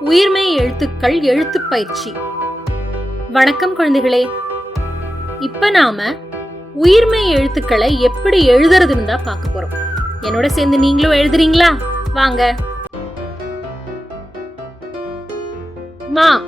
உயிர்மெய் எழுத்துக்கள் எழுத்துப் பயிற்சி. வணக்கம் குழந்தைகளே. இப்ப நாம உயிர்மெய் எழுத்துக்களை எப்படி எழுதுறதுன்னு தான் பார்க்க போறோம். என்னோட சேர்ந்து நீங்களும் எழுதுறீங்களா? வாங்க. மா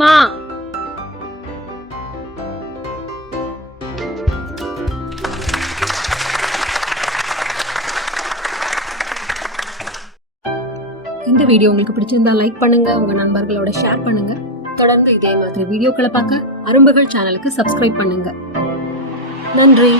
மா. இந்த வீடியோ உங்களுக்கு பிடிச்சிருந்தா லைக் பண்ணுங்க உங்க நண்பர்களோட ஷேர் பண்ணுங்க. தொடர்ந்து இதே மாதிரி வீடியோக்களை பார்க்க அரும்புகள் சேனலுக்கு சப்ஸ்கிரைப் பண்ணுங்க. நன்றி.